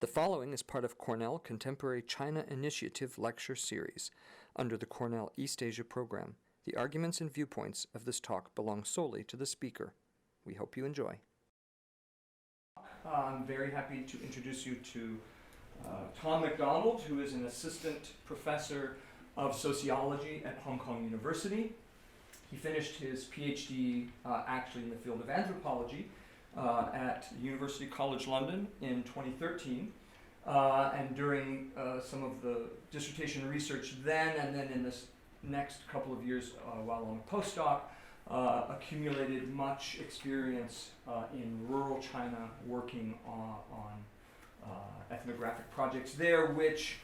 The following is part of Cornell Contemporary China Initiative Lecture Series under the Cornell East Asia program. The arguments and viewpoints of this talk belong solely to the speaker. We hope you enjoy. I'm very happy to introduce you to Tom McDonald, who is an assistant professor of sociology at Hong Kong University. He finished his PhD actually in the field of anthropology at University College London in 2013, and during some of the dissertation research then and then in this next couple of years while on a postdoc, accumulated much experience in rural China working on ethnographic projects there, which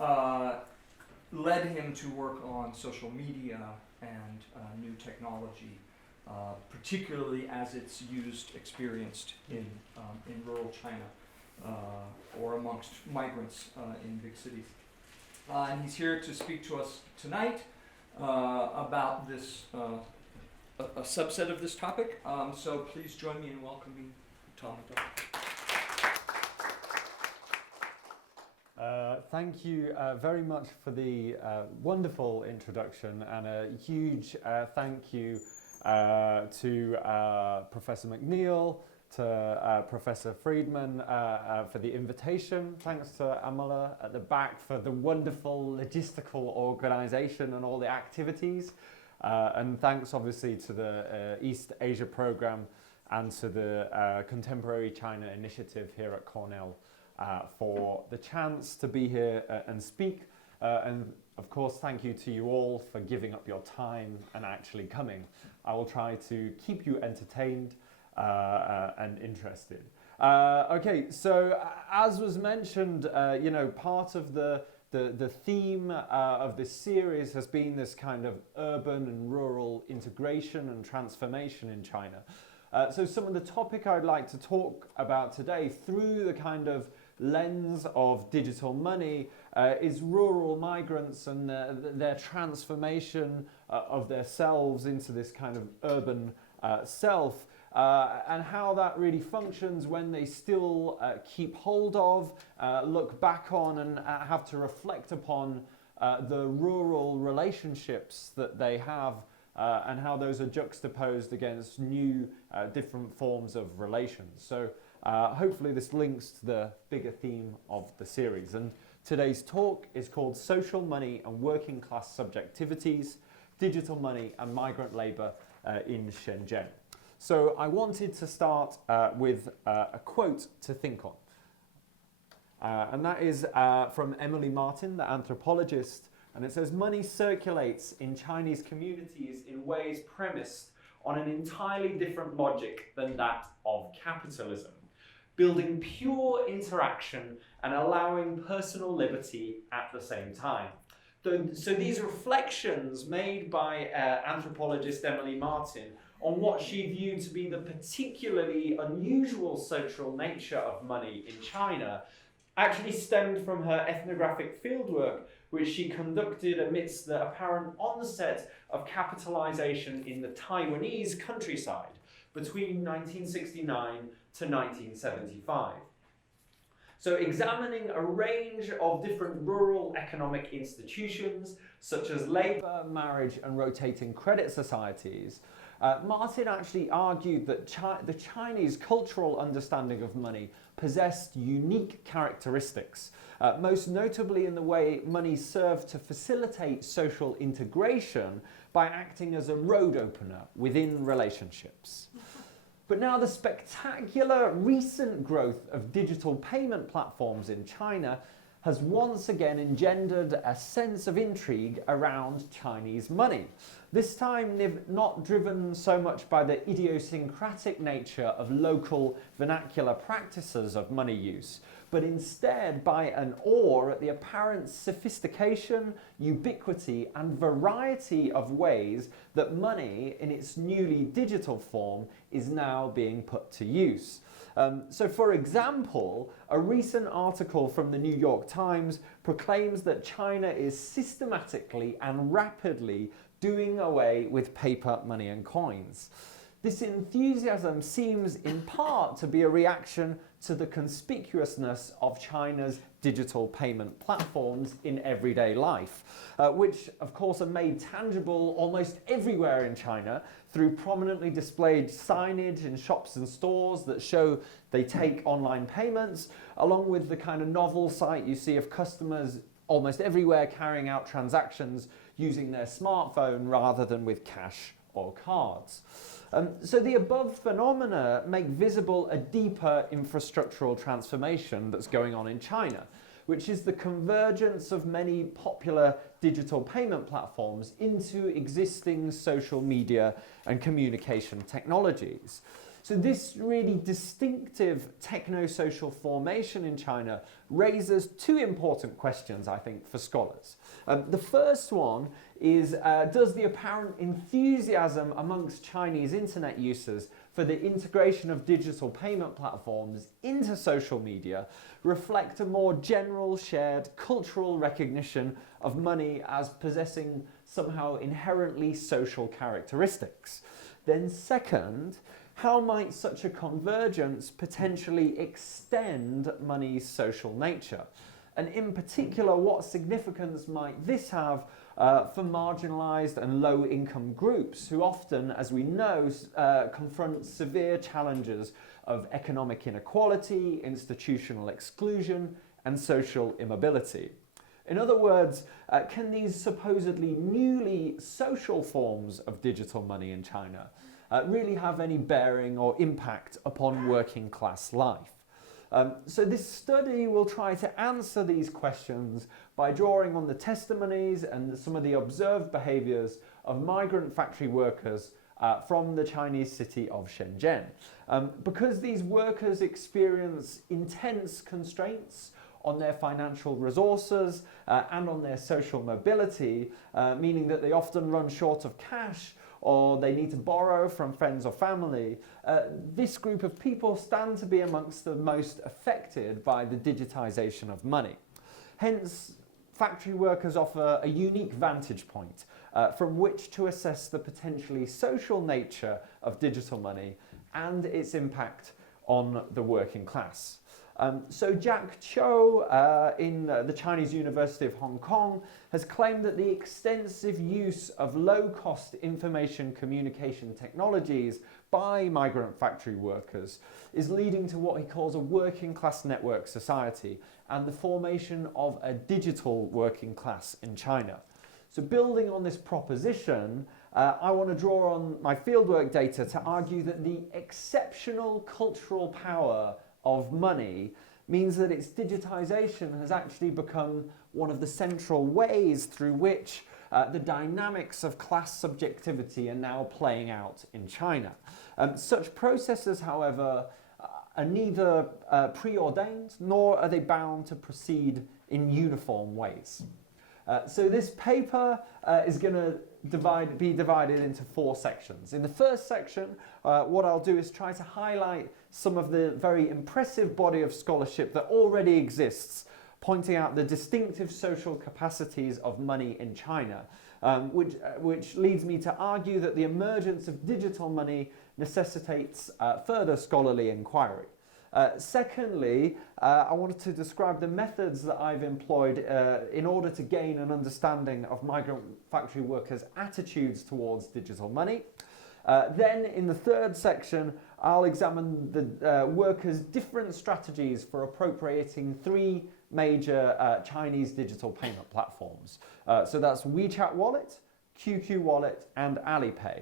led him to work on social media and new technology, particularly as it's experienced in rural China or amongst migrants in big cities. And he's here to speak to us tonight about this, a subset of this topic. So please join me in welcoming Tom McDonald. Thank you very much for the wonderful introduction, and a huge thank you to Professor McNeil, to Professor Friedman for the invitation. Thanks to Amala at the back for the wonderful logistical organization and all the activities. And thanks obviously to the East Asia program and to the Contemporary China Initiative here at Cornell for the chance to be here and speak. And of course, thank you to you all for giving up your time and actually coming. I will try to keep you entertained and interested. Okay, so as was mentioned, part of the theme of this series has been this kind of urban and rural integration and transformation in China. So some of the topic I'd like to talk about today through the kind of lens of digital money is rural migrants and their transformation of themselves into this kind of urban self, and how that really functions when they still keep hold of, look back on, and have to reflect upon the rural relationships that they have, and how those are juxtaposed against new different forms of relations. So hopefully this links to the bigger theme of the series. And today's talk is called Social Money and Working Class Subjectivities, Digital Money and Migrant Labour in Shenzhen. So I wanted to start with a quote to think on. And that is from Emily Martin, the anthropologist. And it says, "Money circulates in Chinese communities in ways premised on an entirely different logic than that of capitalism, building pure interaction and allowing personal liberty at the same time." So these reflections made by anthropologist Emily Martin on what she viewed to be the particularly unusual social nature of money in China actually stemmed from her ethnographic fieldwork, which she conducted amidst the apparent onset of capitalization in the Taiwanese countryside between 1969 to 1975. So examining a range of different rural economic institutions, such as labour, marriage and rotating credit societies, Martin actually argued that the Chinese cultural understanding of money possessed unique characteristics, most notably in the way money served to facilitate social integration by acting as a road opener within relationships. But now the spectacular recent growth of digital payment platforms in China has once again engendered a sense of intrigue around Chinese money. This time not driven so much by the idiosyncratic nature of local vernacular practices of money use, but instead by an awe at the apparent sophistication, ubiquity and variety of ways that money in its newly digital form is now being put to use. So for example, a recent article from the New York Times proclaims that China is systematically and rapidly doing away with paper money and coins. This enthusiasm seems in part to be a reaction to the conspicuousness of China's digital payment platforms in everyday life, which of course are made tangible almost everywhere in China through prominently displayed signage in shops and stores that show they take online payments, along with the kind of novel sight you see of customers almost everywhere carrying out transactions using their smartphone rather than with cash or cards. So the above phenomena make visible a deeper infrastructural transformation that's going on in China, which is the convergence of many popular digital payment platforms into existing social media and communication technologies. So this really distinctive techno-social formation in China raises two important questions, I think, for scholars. The first one is, does the apparent enthusiasm amongst Chinese internet users for the integration of digital payment platforms into social media reflect a more general shared cultural recognition of money as possessing somehow inherently social characteristics? Then second, how might such a convergence potentially extend money's social nature? And in particular, what significance might this have for marginalised and low-income groups who often, as we know, confront severe challenges of economic inequality, institutional exclusion, and social immobility? In other words, can these supposedly newly social forms of digital money in China really have any bearing or impact upon working class life? So this study will try to answer these questions by drawing on the testimonies and some of the observed behaviours of migrant factory workers from the Chinese city of Shenzhen. Because these workers experience intense constraints on their financial resources and on their social mobility, meaning that they often run short of cash or they need to borrow from friends or family, this group of people stand to be amongst the most affected by the digitization of money. Hence, factory workers offer a unique vantage point from which to assess the potentially social nature of digital money and its impact on the working class. So Jack Cho in the Chinese University of Hong Kong has claimed that the extensive use of low-cost information communication technologies by migrant factory workers is leading to what he calls a working class network society and the formation of a digital working class in China. So building on this proposition, I want to draw on my fieldwork data to argue that the exceptional cultural power of money means that its digitization has actually become one of the central ways through which the dynamics of class subjectivity are now playing out in China. Such processes, however, are neither preordained nor are they bound to proceed in uniform ways. So this paper is going to be divided into 4 sections. In the first section, what I'll do is try to highlight some of the very impressive body of scholarship that already exists, pointing out the distinctive social capacities of money in China, which leads me to argue that the emergence of digital money necessitates further scholarly inquiry. Secondly, I wanted to describe the methods that I've employed in order to gain an understanding of migrant factory workers' attitudes towards digital money. Then in the third section, I'll examine the workers' different strategies for appropriating 3 major Chinese digital payment platforms. So that's Wechat Wallet, QQ Wallet, and Alipay.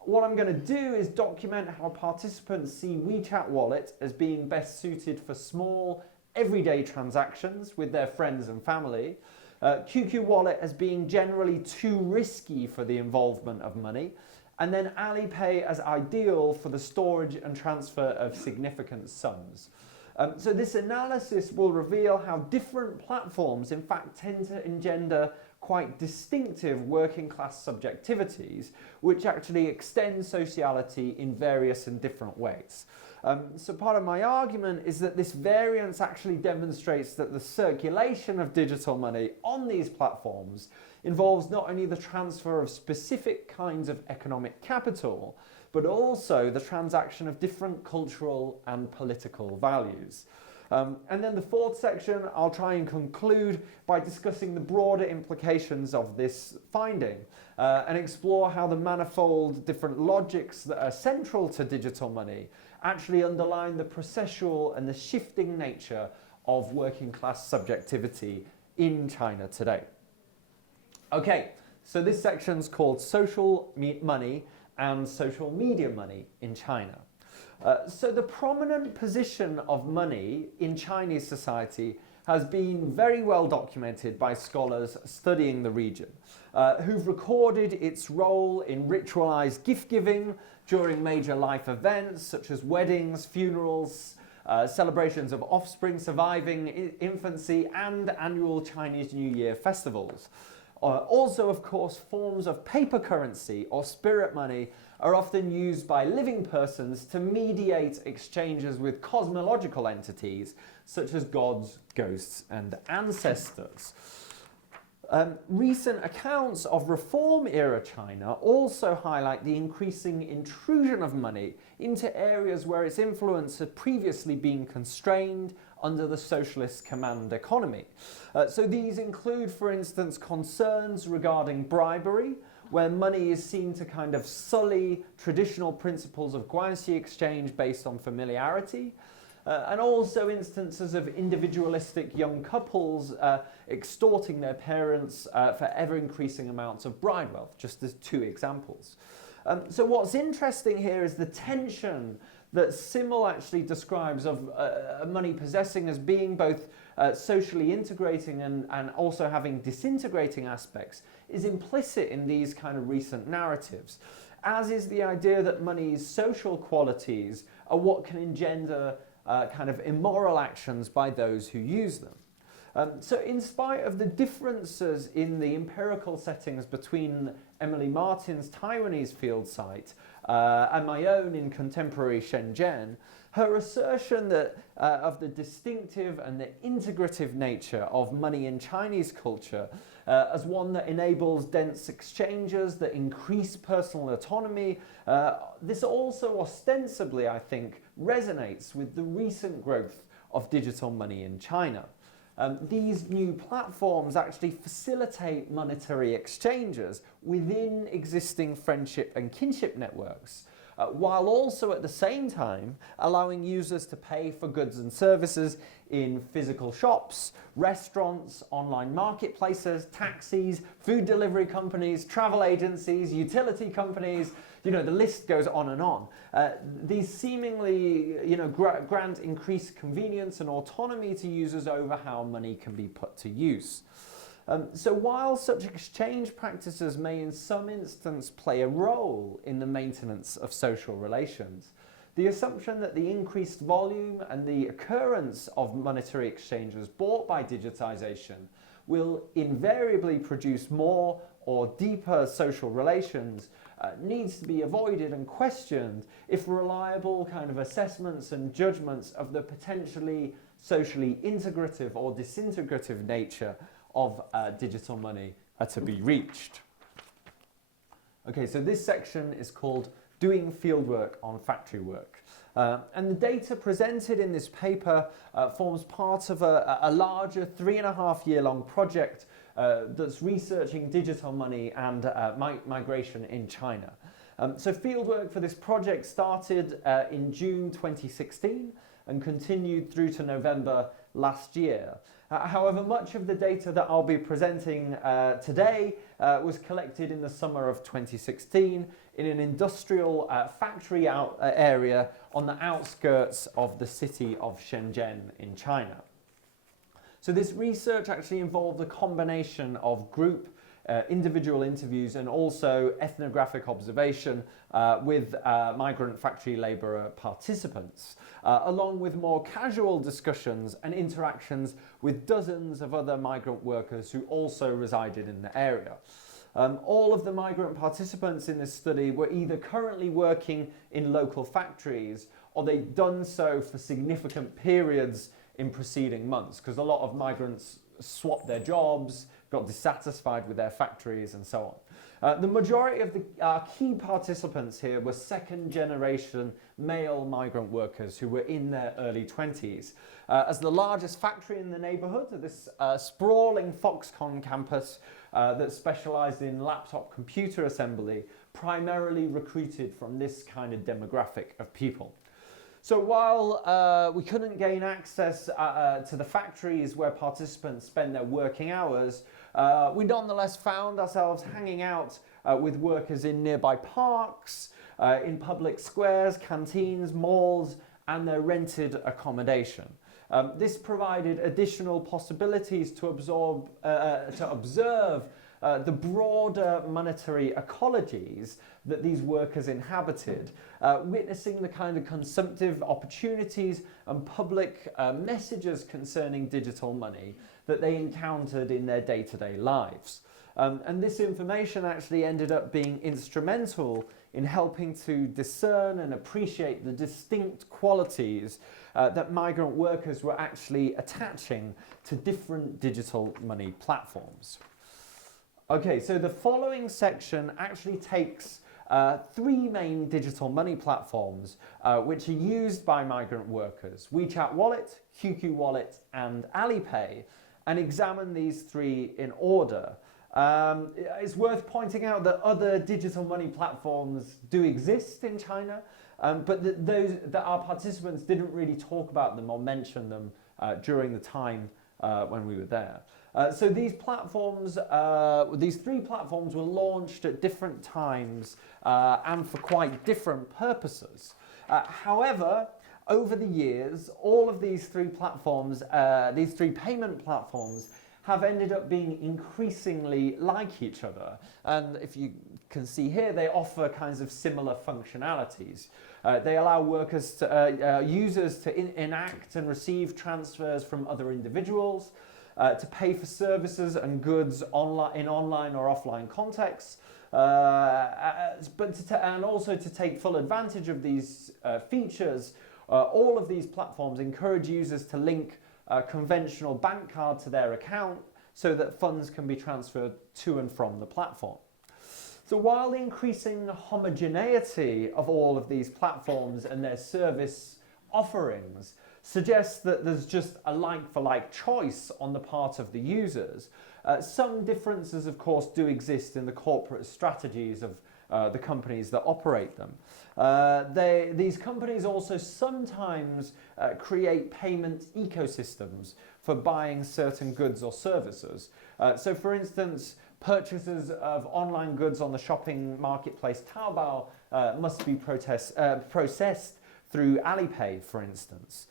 What I'm going to do is document how participants see Wechat Wallet as being best suited for small, everyday transactions with their friends and family, QQ Wallet as being generally too risky for the involvement of money, and then Alipay as ideal for the storage and transfer of significant sums. So this analysis will reveal how different platforms in fact tend to engender quite distinctive working class subjectivities, which actually extend sociality in various and different ways. So part of my argument is that this variance actually demonstrates that the circulation of digital money on these platforms involves not only the transfer of specific kinds of economic capital, but also the transaction of different cultural and political values. And then the fourth section, I'll try and conclude by discussing the broader implications of this finding and explore how the manifold different logics that are central to digital money actually underline the processual and the shifting nature of working class subjectivity in China today. Okay, so this section's called Social Money and Social Media Money in China. So the prominent position of money in Chinese society has been very well documented by scholars studying the region, who've recorded its role in ritualized gift giving during major life events such as weddings, funerals, celebrations of offspring surviving infancy, and annual Chinese New Year festivals. Also, of course, forms of paper currency or spirit money are often used by living persons to mediate exchanges with cosmological entities such as gods, ghosts, and ancestors. Recent accounts of reform-era China also highlight the increasing intrusion of money into areas where its influence had previously been constrained under the socialist command economy. So these include, for instance, concerns regarding bribery, where money is seen to kind of sully traditional principles of guanxi exchange based on familiarity, and also instances of individualistic young couples extorting their parents for ever-increasing amounts of bride wealth, just as two examples. So what's interesting here is the tension that Simmel actually describes of money possessing as being both socially integrating and also having disintegrating aspects is implicit in these kind of recent narratives, as is the idea that money's social qualities are what can engender kind of immoral actions by those who use them. So in spite of the differences in the empirical settings between Emily Martin's Taiwanese field site and my own in contemporary Shenzhen, her assertion that of the distinctive and the integrative nature of money in Chinese culture as one that enables dense exchanges that increase personal autonomy, this also ostensibly, I think, resonates with the recent growth of digital money in China. These new platforms actually facilitate monetary exchanges within existing friendship and kinship networks, while also at the same time allowing users to pay for goods and services in physical shops, restaurants, online marketplaces, taxis, food delivery companies, travel agencies, utility companies. You know, the list goes on and on. These seemingly, grant increased convenience and autonomy to users over how money can be put to use. So while such exchange practices may in some instance play a role in the maintenance of social relations, the assumption that the increased volume and the occurrence of monetary exchanges brought by digitization will invariably produce more or deeper social relations needs to be avoided and questioned if reliable kind of assessments and judgments of the potentially socially integrative or disintegrative nature of digital money are to be reached. Okay, so this section is called Doing Fieldwork on Factory Work. And the data presented in this paper forms part of a larger 3.5-year-long project that's researching digital money and migration in China. So fieldwork for this project started in June 2016 and continued through to November last year. However, much of the data that I'll be presenting today was collected in the summer of 2016 in an industrial factory area on the outskirts of the city of Shenzhen in China. So this research actually involved a combination of group, individual interviews and also ethnographic observation with migrant factory labourer participants, along with more casual discussions and interactions with dozens of other migrant workers who also resided in the area. All of the migrant participants in this study were either currently working in local factories or they'd done so for significant periods in preceding months, because a lot of migrants swapped their jobs, got dissatisfied with their factories and so The majority of the key participants here were second-generation male migrant workers who were in their early 20s. As the largest factory in the neighborhood, this sprawling Foxconn campus that specialized in laptop computer assembly primarily recruited from this kind of demographic of people. So while we couldn't gain access to the factories where participants spend their working hours, we nonetheless found ourselves hanging out with workers in nearby parks, in public squares, canteens, malls, and their rented accommodation. This provided additional possibilities to observe the broader monetary ecologies that these workers inhabited, witnessing the kind of consumptive opportunities and public messages concerning digital money that they encountered in their day-to-day lives. And this information actually ended up being instrumental in helping to discern and appreciate the distinct qualities that migrant workers were actually attaching to different digital money platforms. Okay, so the following section actually takes three main digital money platforms which are used by migrant workers: Wechat Wallet, QQ Wallet, and Alipay, and examine these three in order. It's worth pointing out that other digital money platforms do exist in China, but that our participants didn't really talk about them or mention them during the time when we were there. So these platforms, these three platforms were launched at different times and for quite different purposes. However, over the years, all of these three platforms, these three payment platforms, have ended up being increasingly like each other. And if you can see here, they offer kinds of similar functionalities. They allow users to enact and receive transfers from other individuals, to pay for services and goods in online or offline contexts, and also to take full advantage of these features. All of these platforms encourage users to link a conventional bank card to their account so that funds can be transferred to and from the platform. So while the increasing homogeneity of all of these platforms and their service offerings suggests that there's just a like-for-like choice on the part of the users, some differences, of course, do exist in the corporate strategies of the companies that operate them. These companies also sometimes create payment ecosystems for buying certain goods or services. So for instance, purchases of online goods on the shopping marketplace Taobao must be processed through Alipay, for instance.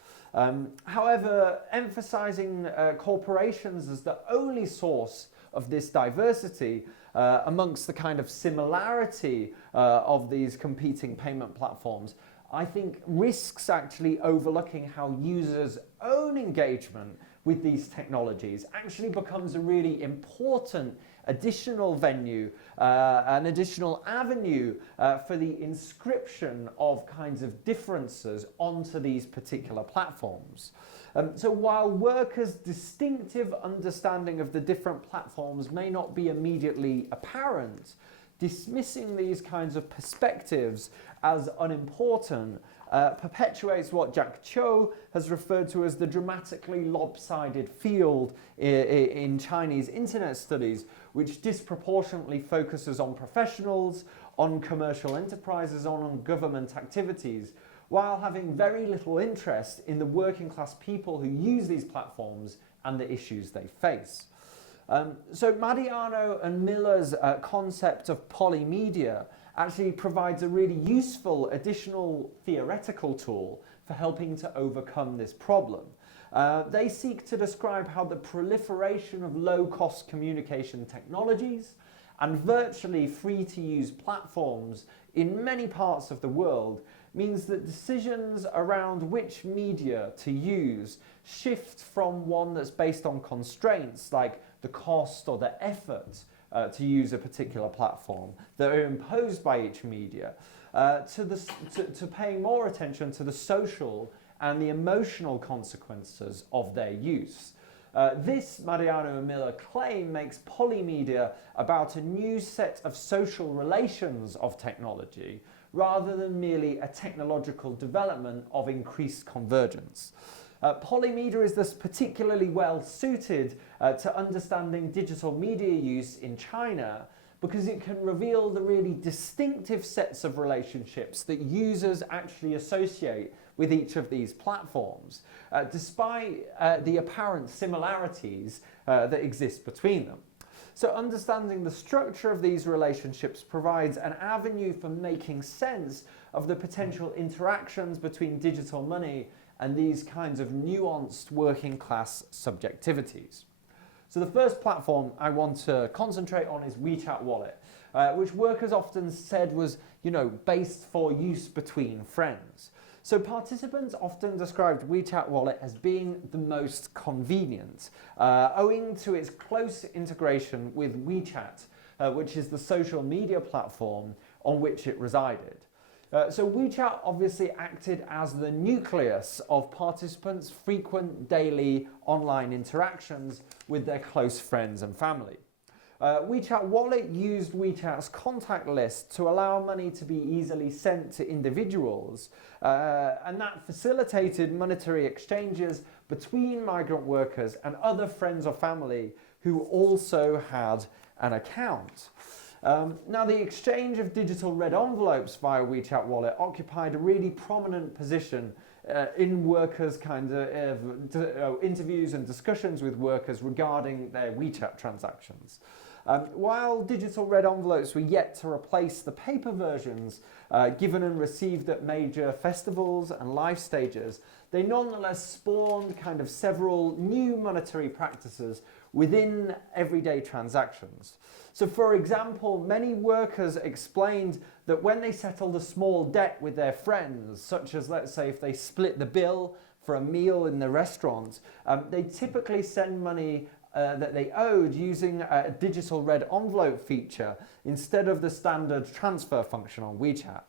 However, emphasizing corporations as the only source of this diversity amongst the kind of similarity of these competing payment platforms, I think risks actually overlooking how users' own engagement with these technologies actually becomes a really important additional venue, an additional avenue for the inscription of kinds of differences onto these particular platforms. So while workers' distinctive understanding of the different platforms may not be immediately apparent, dismissing these kinds of perspectives as unimportant perpetuates what Jack Cho has referred to as the dramatically lopsided field in Chinese internet studies, which disproportionately focuses on professionals, on commercial enterprises, on government activities, while having very little interest in the working class people who use these platforms and the issues they face. So Madiano and Miller's concept of polymedia actually provides a really useful additional theoretical tool for helping to overcome this problem. They seek to describe how the proliferation of low-cost communication technologies and virtually free-to-use platforms in many parts of the world means that decisions around which media to use shift from one that's based on constraints like the cost or the effort to use a particular platform that are imposed by each media to paying more attention to the social and the emotional consequences of their use. This, Mariano and Miller claim, makes polymedia about a new set of social relations of technology rather than merely a technological development of increased convergence. Polymedia is thus particularly well suited to understanding digital media use in China because it can reveal the really distinctive sets of relationships that users actually associate with each of these platforms, despite the apparent similarities that exist between them. So understanding the structure of these relationships provides an avenue for making sense of the potential interactions between digital money and these kinds of nuanced working class subjectivities. So the first platform I want to concentrate on is Wechat Wallet, which workers often said was, based for use between friends. So participants often described Wechat Wallet as being the most convenient, owing to its close integration with WeChat, which is the social media platform on which it resided. So WeChat obviously acted as the nucleus of participants' frequent daily online interactions with their close friends and family. Wechat Wallet used WeChat's contact list to allow money to be easily sent to individuals, and that facilitated monetary exchanges between migrant workers and other friends or family who also had an account. Now, the exchange of digital red envelopes via Wechat Wallet occupied a really prominent position in workers' interviews and discussions with workers regarding their WeChat transactions. While digital red envelopes were yet to replace the paper versions given and received at major festivals and life stages, they nonetheless spawned several new monetary practices within everyday transactions. So for example, many workers explained that when they settled a small debt with their friends, such as let's say if they split the bill for a meal in the restaurant, they typically send money that they owed using a digital red envelope feature instead of the standard transfer function on WeChat.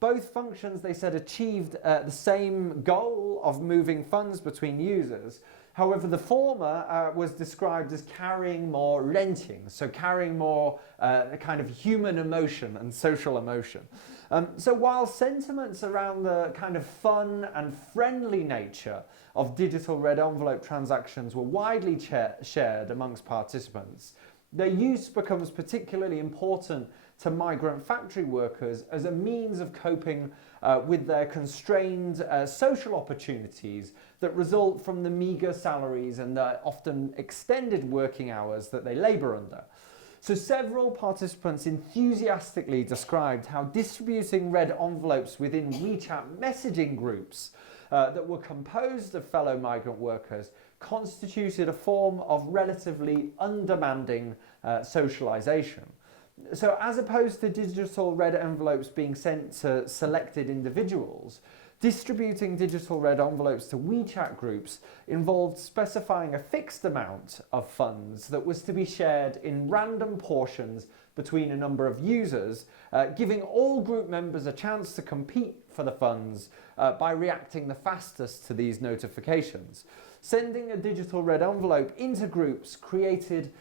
Both functions, they said, achieved the same goal of moving funds between users. However, the former was described as carrying more renting, so carrying more human emotion and social emotion. So while sentiments around the fun and friendly nature of digital red envelope transactions were widely shared amongst participants, their use becomes particularly important to migrant factory workers as a means of coping with their constrained social opportunities that result from the meagre salaries and the often extended working hours that they labour under. So several participants enthusiastically described how distributing red envelopes within WeChat messaging groups that were composed of fellow migrant workers constituted a form of relatively undemanding socialisation. So as opposed to digital red envelopes being sent to selected individuals, distributing digital red envelopes to WeChat groups involved specifying a fixed amount of funds that was to be shared in random portions between a number of users, giving all group members a chance to compete for the funds by reacting the fastest to these notifications. Sending a digital red envelope into groups created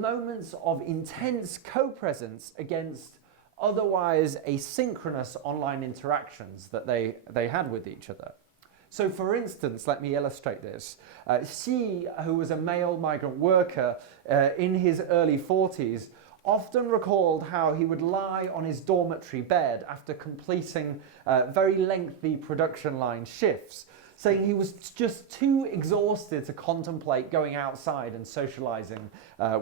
moments of intense co-presence against otherwise asynchronous online interactions that they had with each other. So for instance, let me illustrate this. Xi, who was a male migrant worker in his early 40s, often recalled how he would lie on his dormitory bed after completing very lengthy production line shifts, saying he was just too exhausted to contemplate going outside and socializing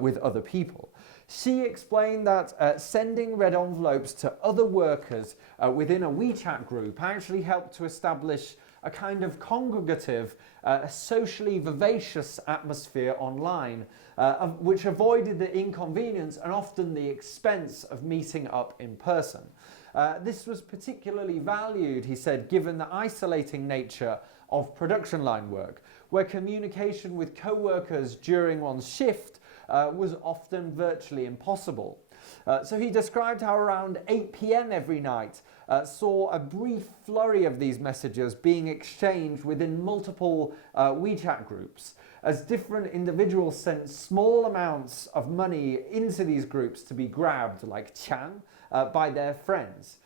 with other people. She explained that sending red envelopes to other workers within a WeChat group actually helped to establish a kind of congregative, socially vivacious atmosphere online, which avoided the inconvenience and often the expense of meeting up in person. This was particularly valued, he said, given the isolating nature of production line work, where communication with co-workers during one's shift was often virtually impossible. So he described how around 8 p.m. every night saw a brief flurry of these messages being exchanged within multiple WeChat groups, as different individuals sent small amounts of money into these groups to be grabbed, like Chang, by their friends.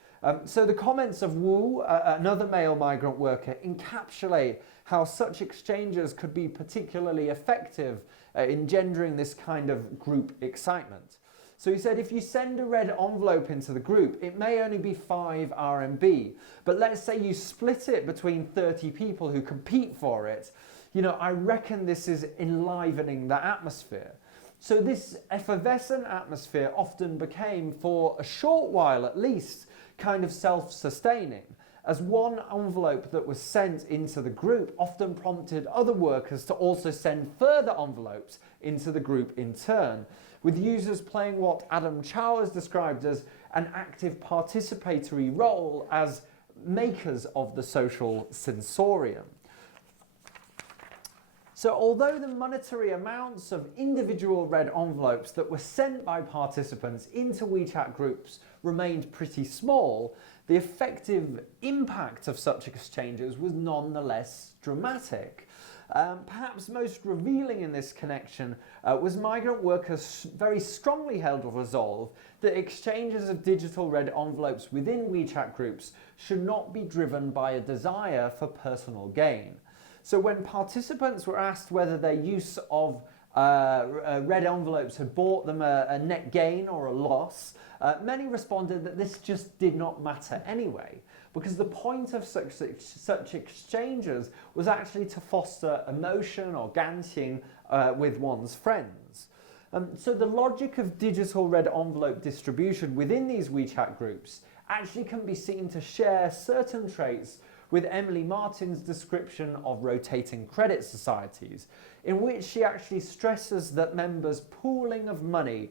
So the comments of Wu, another male migrant worker, encapsulate how such exchanges could be particularly effective engendering this kind of group excitement. So he said, if you send a red envelope into the group, it may only be 5 RMB, but let's say you split it between 30 people who compete for it, I reckon this is enlivening the atmosphere. So this effervescent atmosphere often became, for a short while at least, kind of self-sustaining, as one envelope that was sent into the group often prompted other workers to also send further envelopes into the group in turn, with users playing what Adam Chow has described as an active participatory role as makers of the social sensorium. So although the monetary amounts of individual red envelopes that were sent by participants into WeChat groups remained pretty small, the effective impact of such exchanges was nonetheless dramatic. Perhaps most revealing in this connection was migrant workers' very strongly held resolve that exchanges of digital red envelopes within WeChat groups should not be driven by a desire for personal gain. So when participants were asked whether their use of red envelopes had brought them a net gain or a loss, many responded that this just did not matter anyway, because the point of such exchanges was actually to foster emotion or ganting with one's friends. So the logic of digital red envelope distribution within these WeChat groups actually can be seen to share certain traits with Emily Martin's description of rotating credit societies, in which she actually stresses that members' pooling of money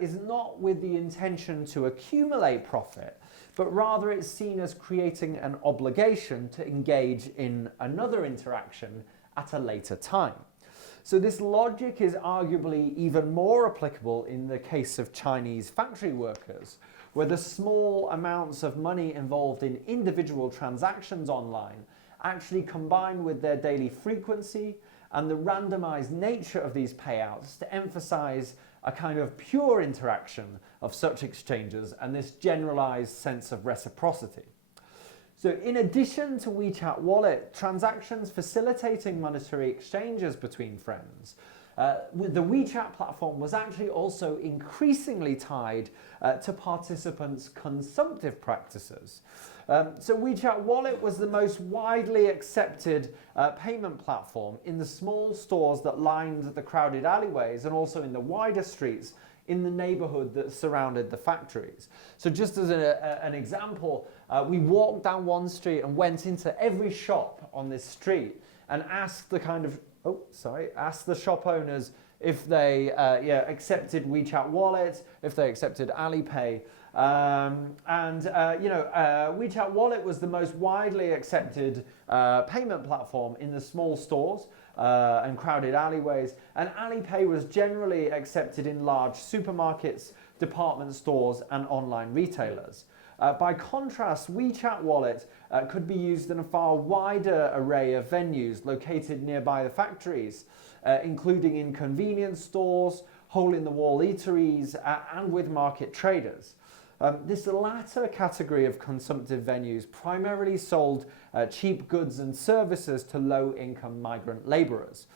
is not with the intention to accumulate profit, but rather it's seen as creating an obligation to engage in another interaction at a later time. So this logic is arguably even more applicable in the case of Chinese factory workers, where the small amounts of money involved in individual transactions online actually combine with their daily frequency and the randomized nature of these payouts to emphasize a kind of pure interaction of such exchanges and this generalized sense of reciprocity. So in addition to Wechat Wallet, transactions facilitating monetary exchanges between friends, the WeChat platform was actually also increasingly tied to participants' consumptive practices. So Wechat Wallet was the most widely accepted payment platform in the small stores that lined the crowded alleyways and also in the wider streets in the neighborhood that surrounded the factories. So just as an example, we walked down one street and went into every shop on this street and asked the asked the shop owners if they accepted Wechat Wallet, if they accepted Alipay. Wechat Wallet was the most widely accepted payment platform in the small stores and crowded alleyways, and Alipay was generally accepted in large supermarkets, department stores, and online retailers. By contrast, Wechat Wallet could be used in a far wider array of venues located nearby the factories, including in convenience stores, hole-in-the-wall eateries, and with market traders. This latter category of consumptive venues primarily sold cheap goods and services to low-income migrant labourers.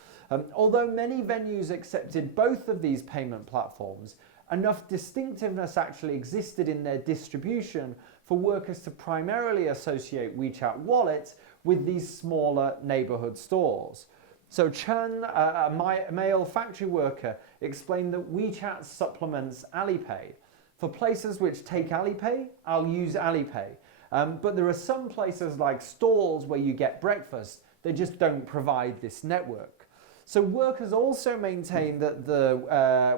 Although many venues accepted both of these payment platforms, enough distinctiveness actually existed in their distribution for workers to primarily associate Wechat Wallet with these smaller neighbourhood stores. So Chen, a male factory worker, explained that WeChat supplements Alipay. For places which take Alipay, I'll use Alipay. But there are some places like stalls where you get breakfast, they just don't provide this network. So workers also maintain that the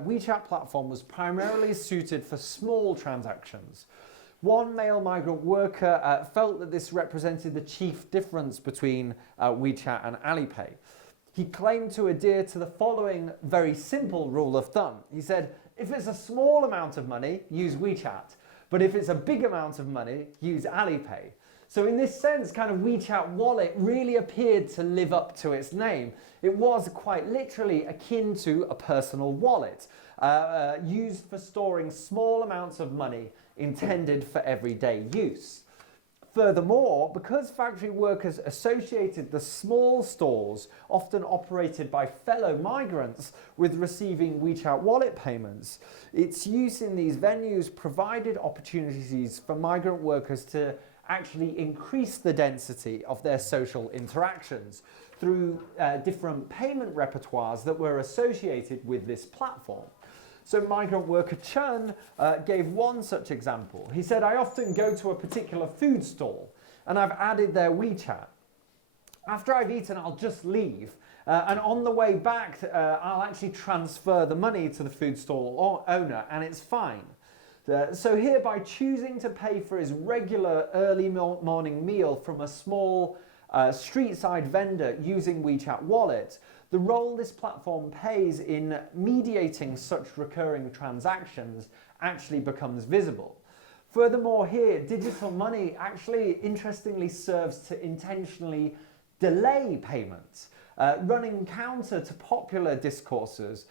WeChat platform was primarily suited for small transactions. One male migrant worker felt that this represented the chief difference between WeChat and Alipay. He claimed to adhere to the following very simple rule of thumb. He said, If it's a small amount of money, use WeChat. But if it's a big amount of money, use Alipay. So in this sense, kind of Wechat Wallet really appeared to live up to its name. It was quite literally akin to a personal wallet, used for storing small amounts of money intended for everyday use. Furthermore, because factory workers associated the small stores, often operated by fellow migrants, with receiving Wechat Wallet payments, its use in these venues provided opportunities for migrant workers to actually increase the density of their social interactions through different payment repertoires that were associated with this platform. So migrant worker Chen gave one such example. He said, I often go to a particular food stall and I've added their WeChat. After I've eaten, I'll just leave. And on the way back, I'll actually transfer the money to the food stall owner and it's fine. So here, by choosing to pay for his regular early morning meal from a small street-side vendor using Wechat Wallet, the role this platform plays in mediating such recurring transactions actually becomes visible. Furthermore here, digital money actually interestingly serves to intentionally delay payments, running counter to popular discourses,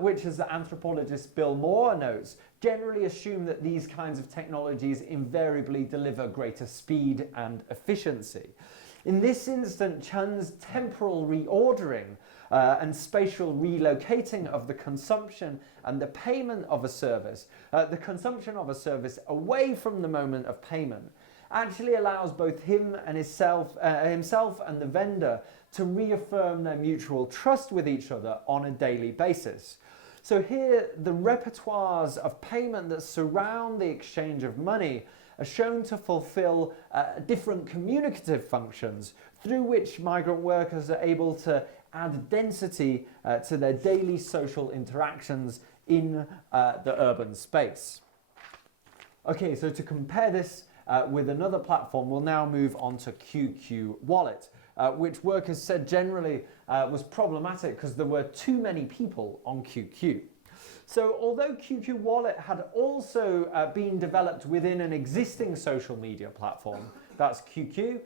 which, as the anthropologist Bill Moore notes, generally assume that these kinds of technologies invariably deliver greater speed and efficiency. In this instant, Chen's temporal reordering and spatial relocating of the consumption and the payment of a service, the consumption of a service away from the moment of payment, actually allows both him and himself and the vendor to reaffirm their mutual trust with each other on a daily basis. So here, the repertoires of payment that surround the exchange of money are shown to fulfill different communicative functions through which migrant workers are able to add density to their daily social interactions in the urban space. Okay, so to compare this with another platform, we'll now move on to QQ Wallet, which workers said generally was problematic because there were too many people on QQ. So although QQ Wallet had also been developed within an existing social media platform, that's QQ,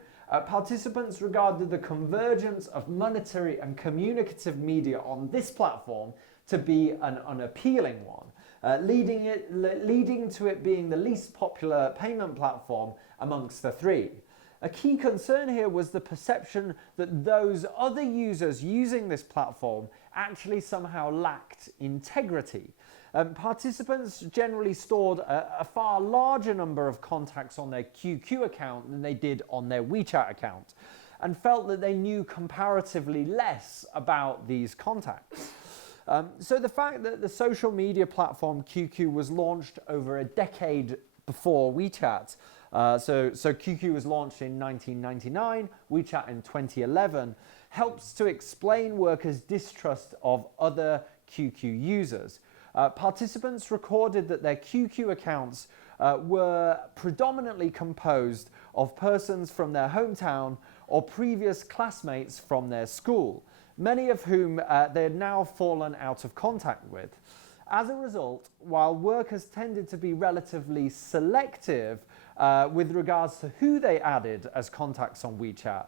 participants regarded the convergence of monetary and communicative media on this platform to be an unappealing one, leading to it being the least popular payment platform amongst the three. A key concern here was the perception that those other users using this platform actually somehow lacked integrity. Participants generally stored a far larger number of contacts on their QQ account than they did on their WeChat account, and felt that they knew comparatively less about these contacts. So the fact that the social media platform QQ was launched over a decade before WeChat, so QQ was launched in 1999, WeChat in 2011, helps to explain workers' distrust of other QQ users. Participants recorded that their QQ accounts were predominantly composed of persons from their hometown or previous classmates from their school, many of whom they had now fallen out of contact with. As a result, while workers tended to be relatively selective with regards to who they added as contacts on WeChat,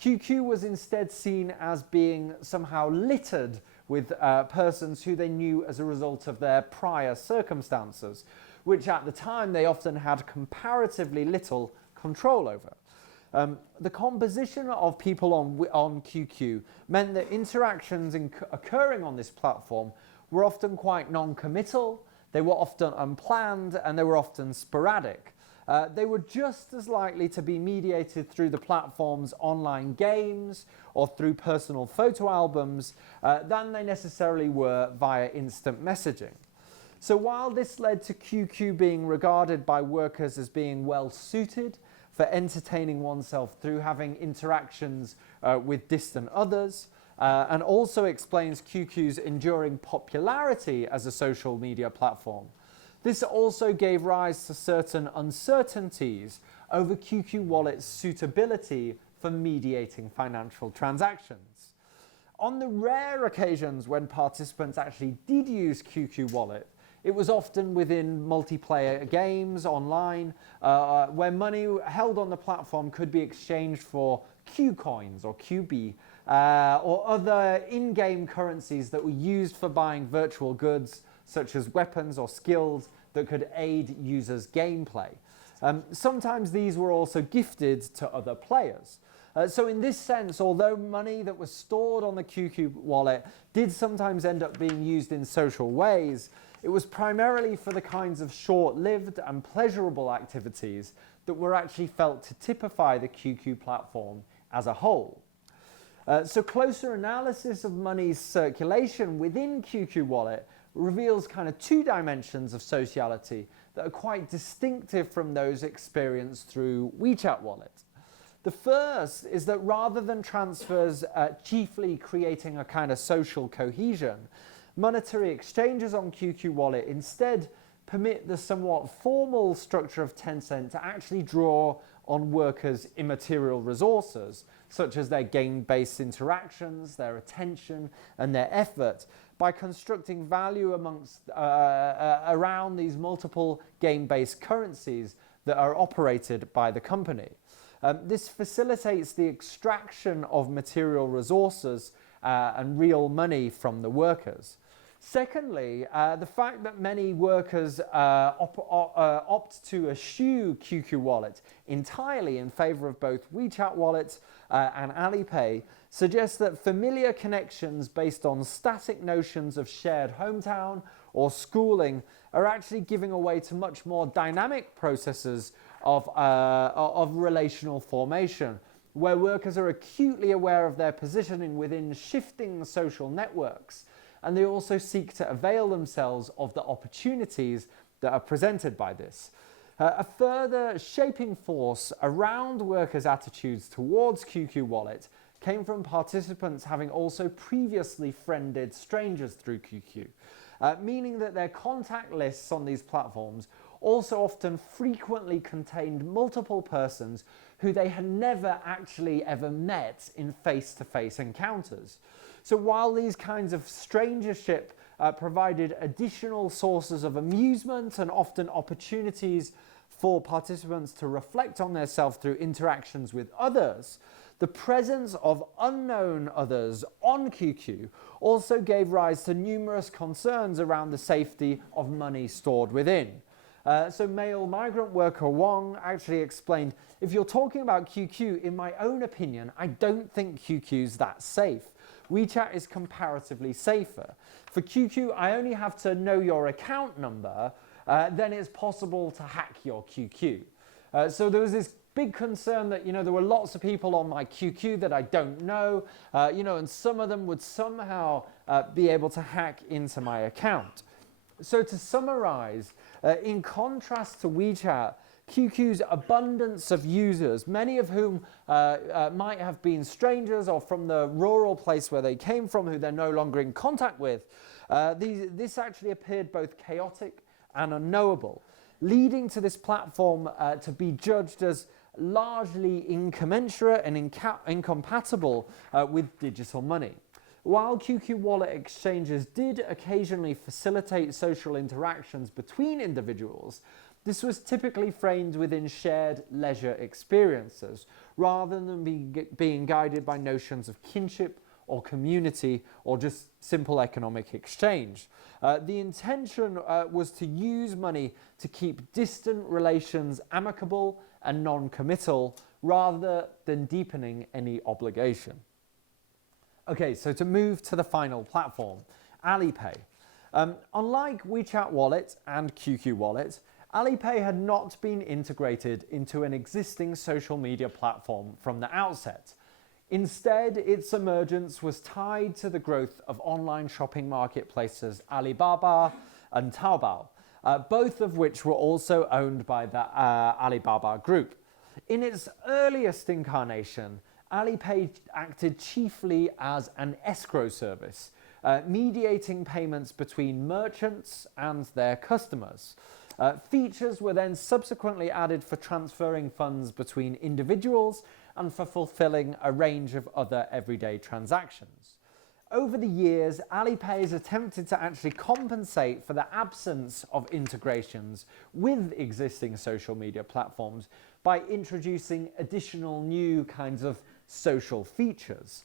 QQ was instead seen as being somehow littered with persons who they knew as a result of their prior circumstances, which at the time they often had comparatively little control over. The composition of people on QQ meant that interactions occurring on this platform were often quite non-committal, they were often unplanned, and they were often sporadic. They were just as likely to be mediated through the platform's online games or through personal photo albums than they necessarily were via instant messaging. So while this led to QQ being regarded by workers as being well suited for entertaining oneself through having interactions with distant others, and also explains QQ's enduring popularity as a social media platform, this also gave rise to certain uncertainties over QQ Wallet's suitability for mediating financial transactions. On the rare occasions when participants actually did use QQ Wallet, It was often within multiplayer games online, where money held on the platform could be exchanged for Q coins or QB, or other in-game currencies that were used for buying virtual goods, such as weapons or skills that could aid users' gameplay. Sometimes these were also gifted to other players. So in this sense, although money that was stored on the QQ wallet did sometimes end up being used in social ways, it was primarily for the kinds of short-lived and pleasurable activities that were actually felt to typify the QQ platform as a whole. So closer analysis of money's circulation within QQ Wallet reveals kind of two dimensions of sociality that are quite distinctive from those experienced through Wechat Wallet. The first is that rather than transfers chiefly creating a kind of social cohesion, monetary exchanges on QQ Wallet instead permit the somewhat formal structure of Tencent to actually draw on workers' immaterial resources, such as their game-based interactions, their attention, and their effort, by constructing value around these multiple game-based currencies that are operated by the company. This facilitates the extraction of material resources and real money from the workers. Secondly, the fact that many workers opt to eschew QQ Wallet entirely in favor of both Wechat Wallet and Alipay suggests that familiar connections based on static notions of shared hometown or schooling are actually giving way to much more dynamic processes of relational formation, where workers are acutely aware of their positioning within shifting social networks, and they also seek to avail themselves of the opportunities that are presented by this. A further shaping force around workers' attitudes towards QQ Wallet came from participants having also previously friended strangers through QQ, meaning that their contact lists on these platforms also often frequently contained multiple persons who they had never actually ever met in face-to-face encounters. So while these kinds of strangership provided additional sources of amusement and often opportunities for participants to reflect on themselves through interactions with others, the presence of unknown others on QQ also gave rise to numerous concerns around the safety of money stored within. So male migrant worker Wong actually explained, if you're talking about QQ, in my own opinion, I don't think QQ's that safe. WeChat is comparatively safer. For QQ, I only have to know your account number, then it's possible to hack your QQ. So there was this big concern that, there were lots of people on my QQ that I don't know, and some of them would somehow be able to hack into my account. So to summarize, in contrast to WeChat, QQ's abundance of users, many of whom might have been strangers or from the rural place where they came from, who they're no longer in contact with, this actually appeared both chaotic and unknowable, leading to this platform to be judged as largely incommensurate and incompatible with digital money. While QQ Wallet exchanges did occasionally facilitate social interactions between individuals, this was typically framed within shared leisure experiences, rather than being guided by notions of kinship or community or just simple economic exchange. The intention was to use money to keep distant relations amicable and non-committal, rather than deepening any obligation. Okay, so to move to the final platform, Alipay. Unlike Wechat Wallet and QQ Wallet, Alipay had not been integrated into an existing social media platform from the outset. Instead, its emergence was tied to the growth of online shopping marketplaces Alibaba and Taobao, both of which were also owned by the Alibaba Group. In its earliest incarnation, Alipay acted chiefly as an escrow service, mediating payments between merchants and their customers. Features were then subsequently added for transferring funds between individuals and for fulfilling a range of other everyday transactions. over the years, Alipay has attempted to actually compensate for the absence of integrations with existing social media platforms by introducing additional new kinds of social features,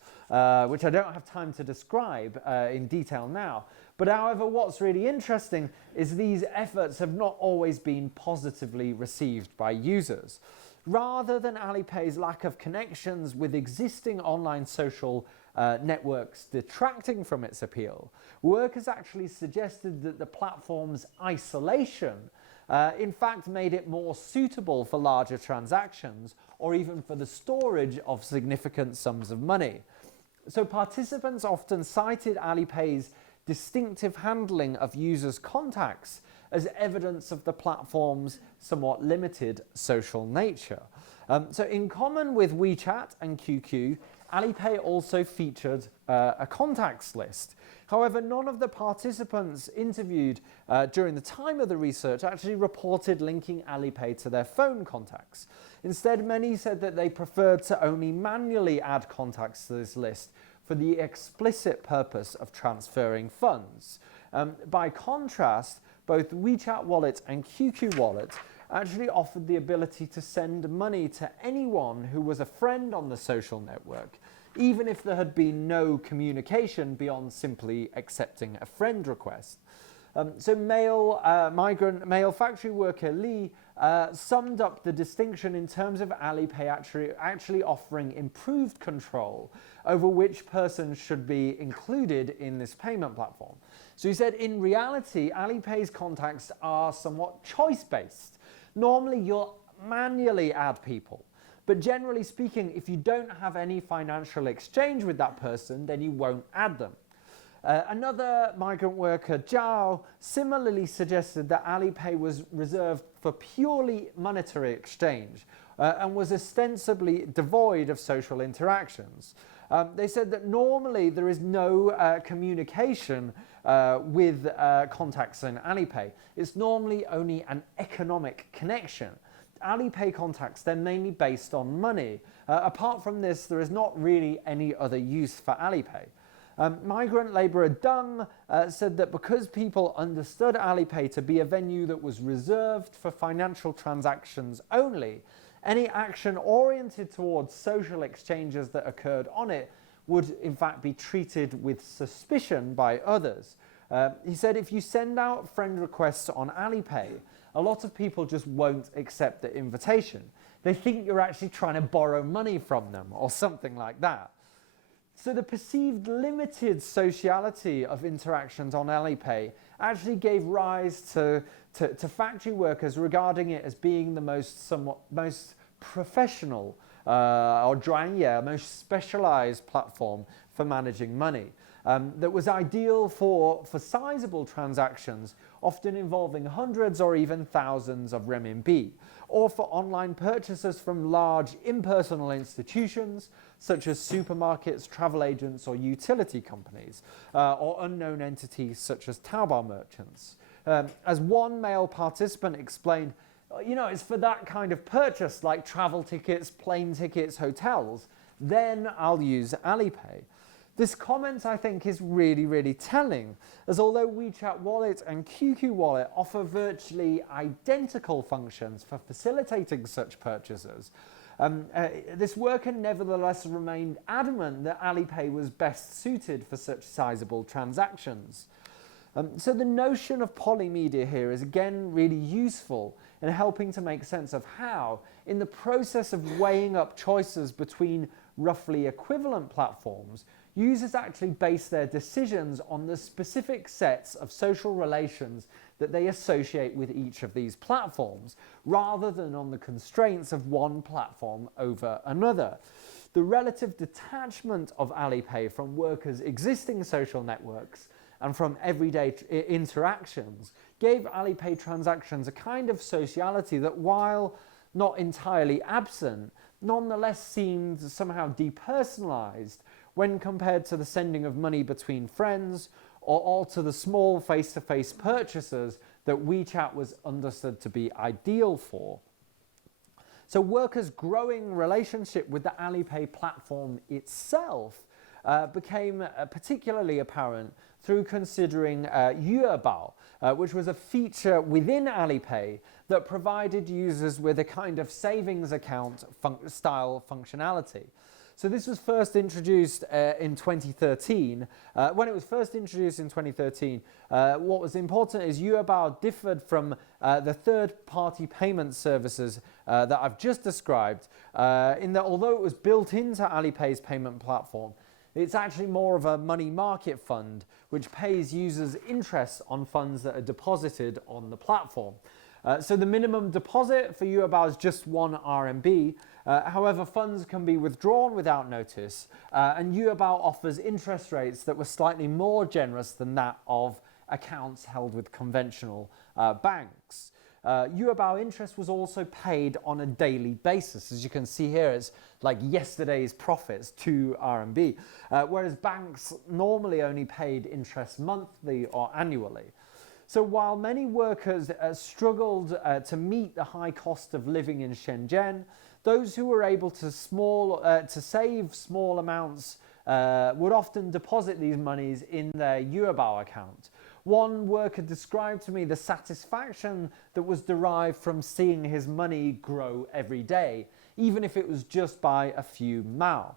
which I don't have time to describe in detail now. But however, what's really interesting is these efforts have not always been positively received by users. Rather than Alipay's lack of connections with existing online social networks detracting from its appeal, workers actually suggested that the platform's isolation in fact made it more suitable for larger transactions or even for the storage of significant sums of money. So participants often cited Alipay's distinctive handling of users' contacts as evidence of the platform's somewhat limited social nature. So in common with WeChat and QQ, Alipay also featured a contacts list. However, none of the participants interviewed during the time of the research actually reported linking Alipay to their phone contacts. Instead, many said that they preferred to only manually add contacts to this list for the explicit purpose of transferring funds. By contrast, both Wechat Wallet and QQ Wallet actually offered the ability to send money to anyone who was a friend on the social network, even if there had been no communication beyond simply accepting a friend request. So migrant male factory worker Lee summed up the distinction in terms of Alipay actually offering improved control over which person should be included in this payment platform. So he said, in reality, Alipay's contacts are somewhat choice-based. Normally, you'll manually add people. But generally speaking, if you don't have any financial exchange with that person, then you won't add them. Another migrant worker, Zhao, similarly suggested that Alipay was reserved for purely monetary exchange and was ostensibly devoid of social interactions. They said that normally there is no communication with contacts in Alipay. It's normally only an economic connection. Alipay contacts, they're mainly based on money. Apart from this, there is not really any other use for Alipay. Migrant labourer Deng said that because people understood Alipay to be a venue that was reserved for financial transactions only, any action oriented towards social exchanges that occurred on it would in fact be treated with suspicion by others. He said if you send out friend requests on Alipay, a lot of people just won't accept the invitation. They think you're actually trying to borrow money from them or something like that. So the perceived limited sociality of interactions on Alipay actually gave rise to factory workers regarding it as being the most professional most specialized platform for managing money. That was ideal for sizable transactions, often involving hundreds or even thousands of renminbi, or for online purchases from large impersonal institutions such as supermarkets, travel agents, or utility companies, or unknown entities such as Taobao merchants. As one male participant explained, it's for that kind of purchase like travel tickets, plane tickets, hotels, then I'll use Alipay. This comment, I think, is really, really telling, as although Wechat Wallet and QQ Wallet offer virtually identical functions for facilitating such purchases, this worker nevertheless remained adamant that Alipay was best suited for such sizable transactions. So the notion of polymedia here is again really useful in helping to make sense of how, in the process of weighing up choices between roughly equivalent platforms, users actually base their decisions on the specific sets of social relations that they associate with each of these platforms, rather than on the constraints of one platform over another. The relative detachment of Alipay from workers' existing social networks and from everyday interactions gave Alipay transactions a kind of sociality that, while not entirely absent, nonetheless seemed somehow depersonalized when compared to the sending of money between friends or to the small face-to-face purchases that WeChat was understood to be ideal for. So workers' growing relationship with the Alipay platform itself became particularly apparent through considering Yuebao, which was a feature within Alipay that provided users with a kind of savings account style functionality. So this was first introduced in 2013. When it was first introduced in 2013, what was important is Yuebao differed from the third-party payment services that I've just described, in that although it was built into Alipay's payment platform, it's actually more of a money market fund which pays users interest on funds that are deposited on the platform. So the minimum deposit for Yuebao is just 1 RMB. However, funds can be withdrawn without notice, and Yuebao offers interest rates that were slightly more generous than that of accounts held with conventional banks. Yuebao interest was also paid on a daily basis. As you can see here, it's like yesterday's profits, 2 RMB, whereas banks normally only paid interest monthly or annually. So while many workers struggled to meet the high cost of living in Shenzhen, those who were able to save small amounts would often deposit these monies in their Yuebao account. One worker described to me the satisfaction that was derived from seeing his money grow every day, even if it was just by a few mao.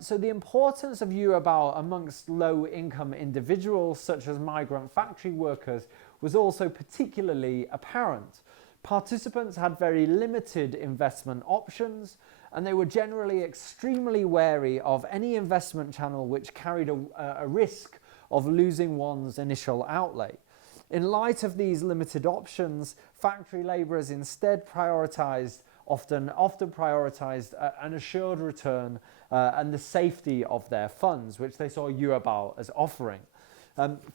So the importance of Yuebao amongst low-income individuals such as migrant factory workers was also particularly apparent. Participants had very limited investment options, and they were generally extremely wary of any investment channel which carried a risk of losing one's initial outlay. In light of these limited options, factory labourers instead often prioritized an assured return and the safety of their funds, which they saw Yuebao as offering.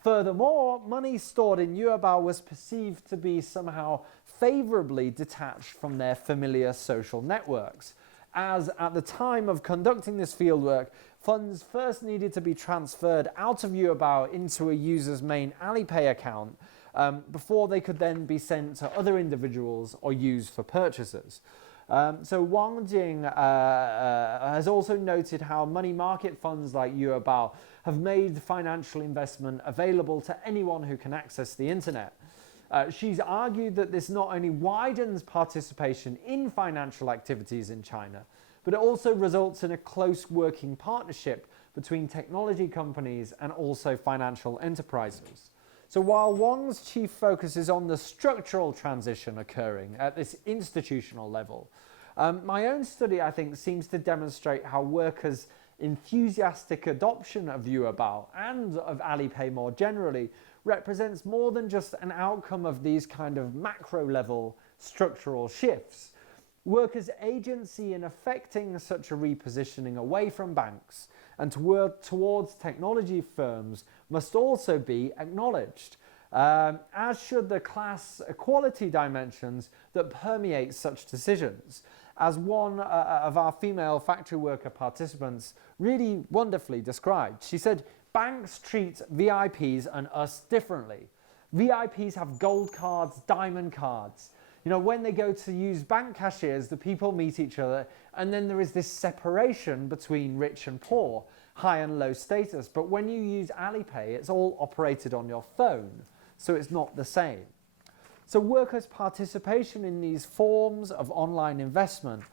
Furthermore, money stored in Yuebao was perceived to be somehow favorably detached from their familiar social networks, as at the time of conducting this fieldwork, funds first needed to be transferred out of Yuebao into a user's main Alipay account before they could then be sent to other individuals or used for purchases. So Wang Jing has also noted how money market funds like Yuebao have made financial investment available to anyone who can access the internet. She's argued that this not only widens participation in financial activities in China, but it also results in a close working partnership between technology companies and also financial enterprises. So while Wang's chief focus is on the structural transition occurring at this institutional level, my own study, I think, seems to demonstrate how workers' enthusiastic adoption of Yuebao and of Alipay more generally represents more than just an outcome of these kind of macro-level structural shifts. Workers' agency in effecting such a repositioning away from banks and towards technology firms must also be acknowledged, as should the class equality dimensions that permeate such decisions. As one of our female factory worker participants really wonderfully described, she said, "Banks treat VIPs and us differently. VIPs have gold cards, diamond cards. You know, when they go to use bank cashiers, the people meet each other, and then there is this separation between rich and poor, high and low status. But when you use Alipay, it's all operated on your phone, so it's not the same." So workers' participation in these forms of online investment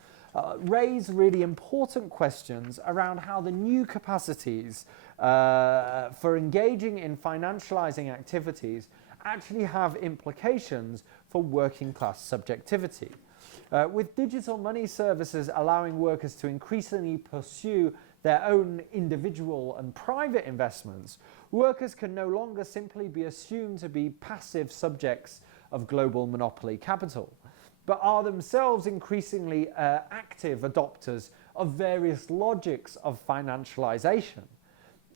raise really important questions around how the new capacities for engaging in financializing activities actually have implications for working class subjectivity. With digital money services allowing workers to increasingly pursue their own individual and private investments, workers can no longer simply be assumed to be passive subjects of global monopoly capital, but are themselves increasingly active adopters of various logics of financialization.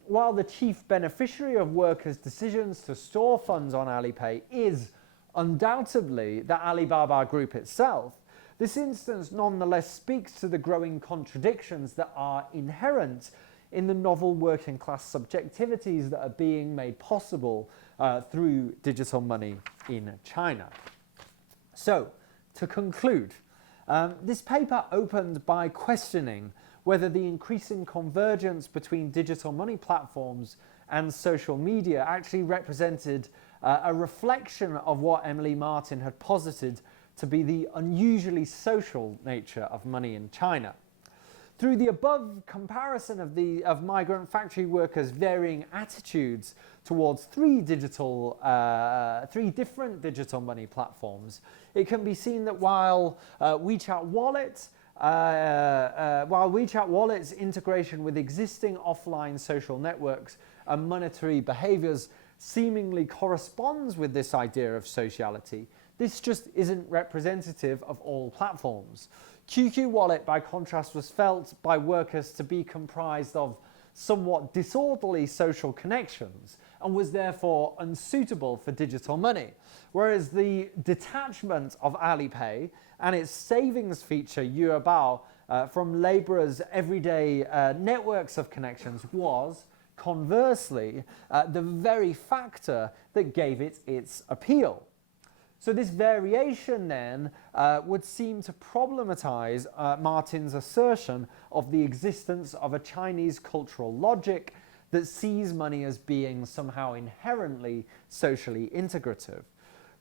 While the chief beneficiary of workers' decisions to store funds on Alipay is undoubtedly the Alibaba Group itself, this instance nonetheless speaks to the growing contradictions that are inherent in the novel working class subjectivities that are being made possible through digital money in China. So, to conclude, this paper opened by questioning whether the increasing convergence between digital money platforms and social media actually represented a reflection of what Emily Martin had posited to be the unusually social nature of money in China. Through the above comparison of migrant factory workers' varying attitudes towards three different digital money platforms, it can be seen that while Wechat Wallet's integration with existing offline social networks and monetary behaviors seemingly corresponds with this idea of sociality, this just isn't representative of all platforms. QQ Wallet, by contrast, was felt by workers to be comprised of somewhat disorderly social connections and was therefore unsuitable for digital money, whereas the detachment of Alipay and its savings feature Yuebao from laborers' everyday networks of connections was, conversely, the very factor that gave it its appeal. So this variation then would seem to problematize Martin's assertion of the existence of a Chinese cultural logic that sees money as being somehow inherently socially integrative.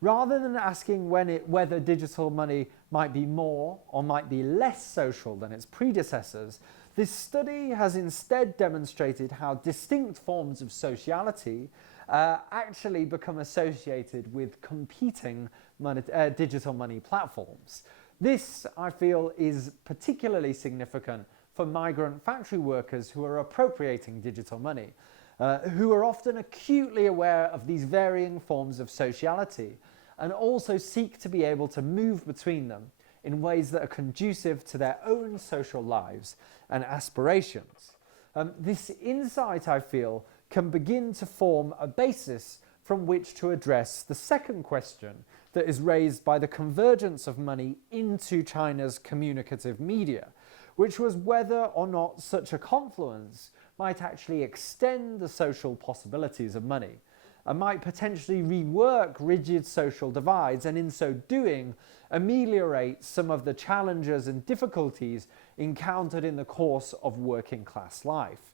Rather than asking whether digital money might be more or might be less social than its predecessors, this study has instead demonstrated how distinct forms of sociality actually become associated with competing digital money platforms. This, I feel, is particularly significant for migrant factory workers who are appropriating digital money, who are often acutely aware of these varying forms of sociality and also seek to be able to move between them in ways that are conducive to their own social lives and aspirations. This insight, I feel, can begin to form a basis from which to address the second question that is raised by the convergence of money into China's communicative media, which was whether or not such a confluence might actually extend the social possibilities of money and might potentially rework rigid social divides and in so doing ameliorate some of the challenges and difficulties encountered in the course of working class life.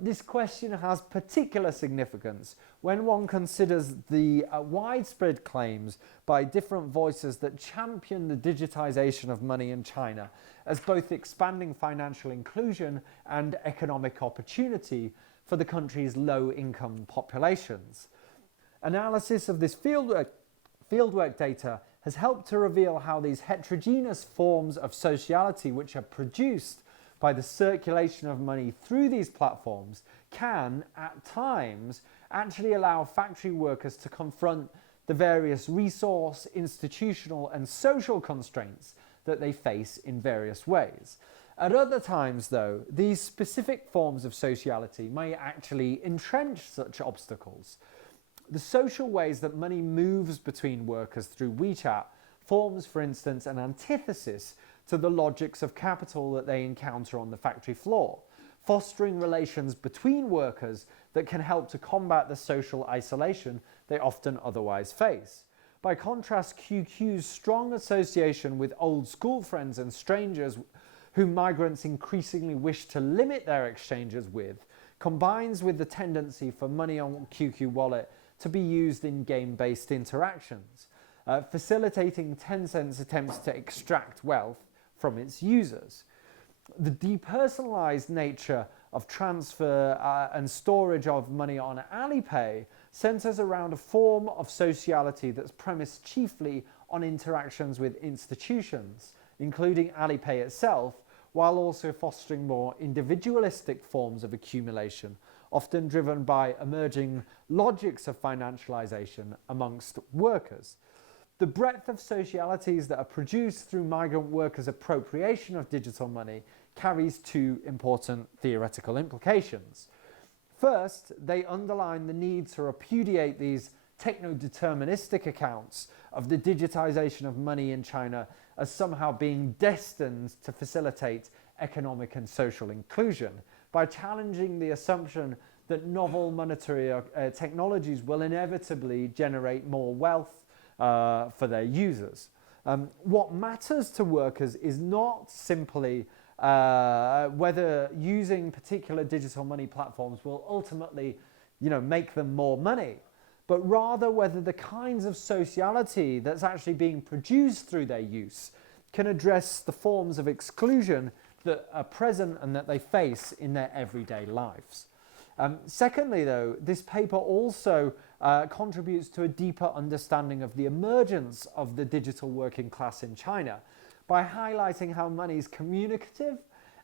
This question has particular significance when one considers the widespread claims by different voices that champion the digitization of money in China as both expanding financial inclusion and economic opportunity for the country's low-income populations. Analysis of this fieldwork data has helped to reveal how these heterogeneous forms of sociality which are produced by the circulation of money through these platforms can, at times, actually allow factory workers to confront the various resource, institutional and social constraints that they face in various ways. At other times, though, these specific forms of sociality may actually entrench such obstacles. The social ways that money moves between workers through WeChat forms, for instance, an antithesis to the logics of capital that they encounter on the factory floor, fostering relations between workers that can help to combat the social isolation they often otherwise face. By contrast, QQ's strong association with old school friends and strangers whom migrants increasingly wish to limit their exchanges with, combines with the tendency for money on QQ Wallet to be used in game-based interactions, facilitating Tencent's attempts to extract wealth from its users. The depersonalized nature of transfer and storage of money on Alipay centers around a form of sociality that's premised chiefly on interactions with institutions, including Alipay itself, while also fostering more individualistic forms of accumulation, often driven by emerging logics of financialization amongst workers. The breadth of socialities that are produced through migrant workers' appropriation of digital money carries two important theoretical implications. First, they underline the need to repudiate these techno-deterministic accounts of the digitization of money in China as somehow being destined to facilitate economic and social inclusion by challenging the assumption that novel monetary technologies will inevitably generate more wealth for their users. What matters to workers is not simply whether using particular digital money platforms will ultimately, make them more money, but rather whether the kinds of sociality that's actually being produced through their use can address the forms of exclusion that are present and that they face in their everyday lives. Secondly, though, this paper also contributes to a deeper understanding of the emergence of the digital working class in China by highlighting how money's communicative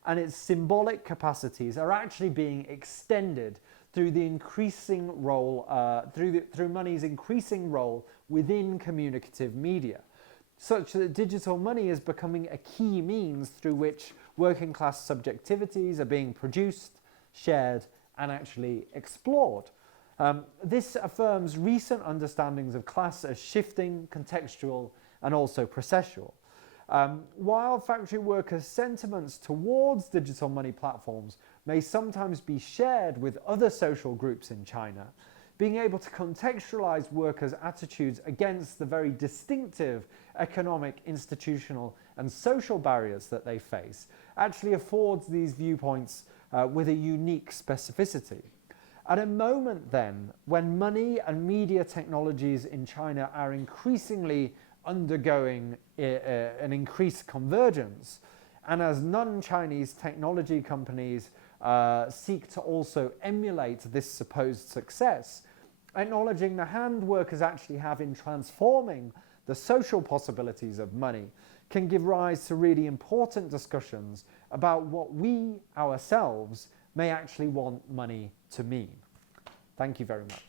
and its symbolic capacities are actually being extended through the increasing role, through money's increasing role within communicative media, such that digital money is becoming a key means through which working class subjectivities are being produced, shared, and actually explored. This affirms recent understandings of class as shifting, contextual, and also processual. While factory workers' sentiments towards digital money platforms may sometimes be shared with other social groups in China, being able to contextualize workers' attitudes against the very distinctive economic, institutional, and social barriers that they face actually affords these viewpoints with a unique specificity. At a moment then when money and media technologies in China are increasingly undergoing an increased convergence, and as non-Chinese technology companies seek to also emulate this supposed success, acknowledging the hand workers actually have in transforming the social possibilities of money can give rise to really important discussions about what we ourselves may actually want money to mean. Thank you very much.